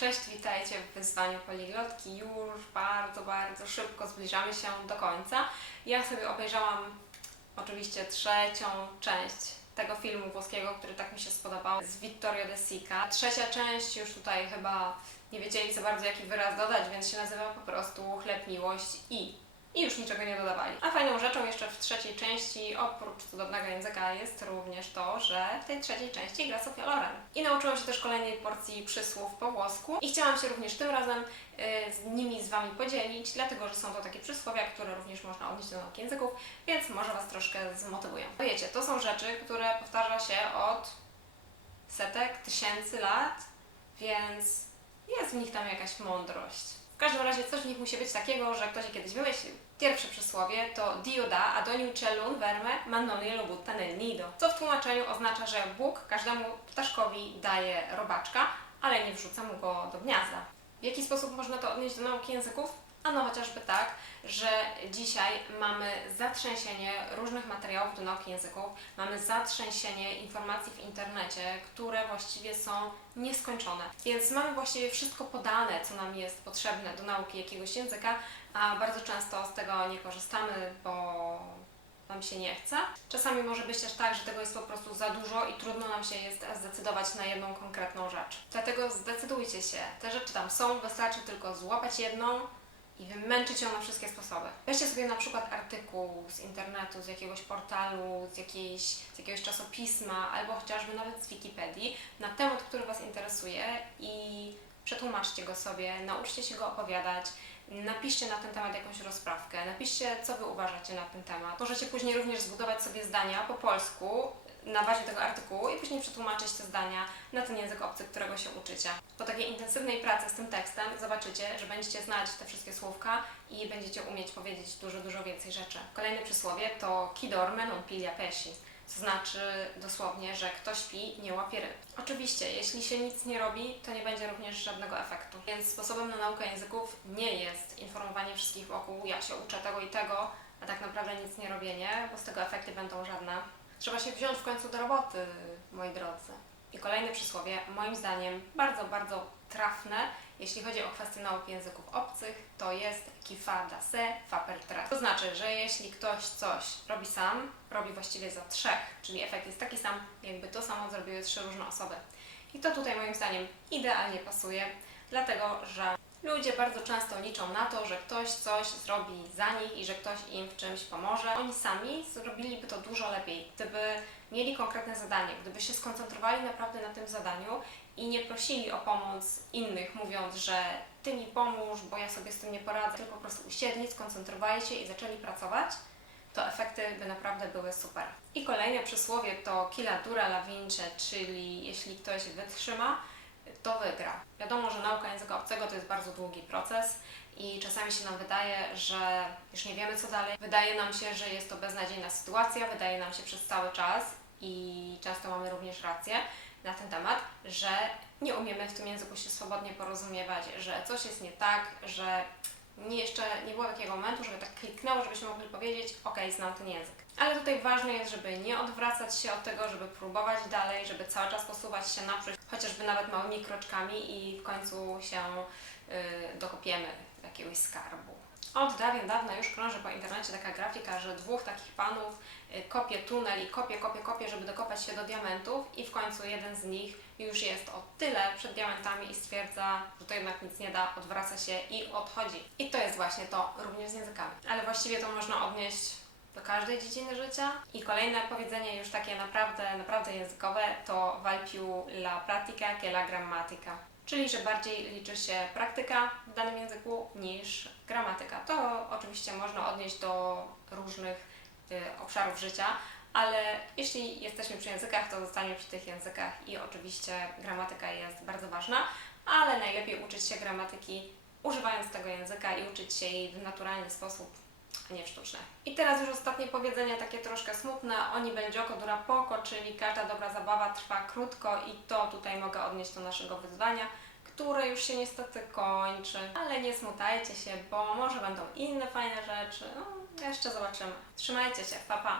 Cześć, witajcie w wyzwaniu poliglotki. Już bardzo, bardzo szybko zbliżamy się do końca. Ja sobie obejrzałam oczywiście trzecią część tego filmu włoskiego, który tak mi się spodobał, z Vittorio De Sica. Trzecia część już tutaj chyba nie wiedzieli za bardzo jaki wyraz dodać, więc się nazywa po prostu Chleb, Miłość i i już niczego nie dodawali. A fajną rzeczą jeszcze w trzeciej części, oprócz cudownego języka, jest również to, że w tej trzeciej części gra Sofia Loren. I nauczyłam się też kolejnej porcji przysłów po włosku i chciałam się również tym razem y, z nimi z Wami podzielić, dlatego że są to takie przysłowia, które również można odnieść do nauki języków, więc może Was troszkę zmotywują. Wiecie, to są rzeczy, które powtarza się od setek, tysięcy lat, więc jest w nich tam jakaś mądrość. Każdym razie coś w nich musi być takiego, że ktoś je kiedyś wymyślił. Pierwsze przysłowie to Dio da ad ogni uccellum verme, ma non nel nido. Co w tłumaczeniu oznacza, że Bóg każdemu ptaszkowi daje robaczka, ale nie wrzuca mu go do gniazda. W jaki sposób można to odnieść do nauki języków? Ano chociażby tak, że dzisiaj mamy zatrzęsienie różnych materiałów do nauki języków, mamy zatrzęsienie informacji w internecie, które właściwie są nieskończone. Więc mamy właściwie wszystko podane, co nam jest potrzebne do nauki jakiegoś języka, a bardzo często z tego nie korzystamy, bo nam się nie chce. Czasami może być też tak, że tego jest po prostu za dużo i trudno nam się jest zdecydować na jedną konkretną rzecz. Dlatego zdecydujcie się. Te rzeczy tam są, wystarczy tylko złapać jedną i wymęczyć ją na wszystkie sposoby. Weźcie sobie na przykład artykuł z internetu, z jakiegoś portalu, z, jakiejś, z jakiegoś czasopisma albo chociażby nawet z Wikipedii na temat, który Was interesuje i przetłumaczcie go sobie, nauczcie się go opowiadać, napiszcie na ten temat jakąś rozprawkę, napiszcie, co Wy uważacie na ten temat. Możecie później również zbudować sobie zdania po polsku na bazie tego artykułu i później przetłumaczyć te zdania na ten język obcy, którego się uczycie. Po takiej intensywnej pracy z tym tekstem zobaczycie, że będziecie znać te wszystkie słówka i będziecie umieć powiedzieć dużo, dużo więcej rzeczy. Kolejne przysłowie to chi dorme non piglia pesci. To znaczy dosłownie, że kto śpi, nie łapie ryb. Oczywiście, jeśli się nic nie robi, to nie będzie również żadnego efektu. Więc sposobem na naukę języków nie jest informowanie wszystkich wokół, ja się uczę tego i tego, a tak naprawdę nic nie robienie, bo z tego efekty będą żadne. Trzeba się wziąć w końcu do roboty, moi drodzy. I kolejne przysłowie, moim zdaniem, bardzo, bardzo trafne, jeśli chodzi o kwestię języków obcych, to jest qui fa da se, fa per tre. To znaczy, że jeśli ktoś coś robi sam, robi właściwie za trzech, czyli efekt jest taki sam, jakby to samo zrobiły trzy różne osoby. I to tutaj moim zdaniem idealnie pasuje, dlatego że ludzie bardzo często liczą na to, że ktoś coś zrobi za nich i że ktoś im w czymś pomoże. Oni sami zrobiliby to dużo lepiej, gdyby mieli konkretne zadanie, gdyby się skoncentrowali naprawdę na tym zadaniu i nie prosili o pomoc innych, mówiąc, że ty mi pomóż, bo ja sobie z tym nie poradzę, tylko po prostu usiedli, skoncentrowali się i zaczęli pracować, to efekty by naprawdę były super. I kolejne przysłowie to killa dura la vince, czyli jeśli ktoś wytrzyma, to wygra. Wiadomo, że nauka języka obcego to jest bardzo długi proces i czasami się nam wydaje, że już nie wiemy co dalej. Wydaje nam się, że jest to beznadziejna sytuacja, wydaje nam się przez cały czas i często mamy również rację na ten temat, że nie umiemy w tym języku się swobodnie porozumiewać, że coś jest nie tak, że nie, jeszcze nie było takiego momentu, żeby tak kliknęło, żebyśmy mogli powiedzieć, ok, znam ten język. Ale tutaj ważne jest, żeby nie odwracać się od tego, żeby próbować dalej, żeby cały czas posuwać się naprzód, chociażby nawet małymi kroczkami i w końcu się y, dokopiemy jakiegoś skarbu. Od dawien dawna już krąży po internecie taka grafika, że dwóch takich panów y, kopie tunel i kopie, kopie, kopie, żeby dokopać się do diamentów i w końcu jeden z nich już jest o tyle przed diamentami i stwierdza, że to jednak nic nie da, odwraca się i odchodzi. I to jest właśnie to również z językami. Ale właściwie to można odnieść do każdej dziedziny życia. I kolejne powiedzenie już takie naprawdę, naprawdę językowe to val più la pratica che la grammatica. Czyli, że bardziej liczy się praktyka w danym języku niż gramatyka. To oczywiście można odnieść do różnych y, obszarów życia, ale jeśli jesteśmy przy językach, to zostaniemy przy tych językach i oczywiście gramatyka jest bardzo ważna, ale najlepiej uczyć się gramatyki używając tego języka i uczyć się jej w naturalny sposób, I teraz już ostatnie powiedzenie, takie troszkę smutne. Oni będzie oko dura poko, czyli każda dobra zabawa trwa krótko i to tutaj mogę odnieść do naszego wyzwania, które już się niestety kończy. Ale nie smutajcie się, bo może będą inne fajne rzeczy. No, jeszcze zobaczymy. Trzymajcie się, pa pa!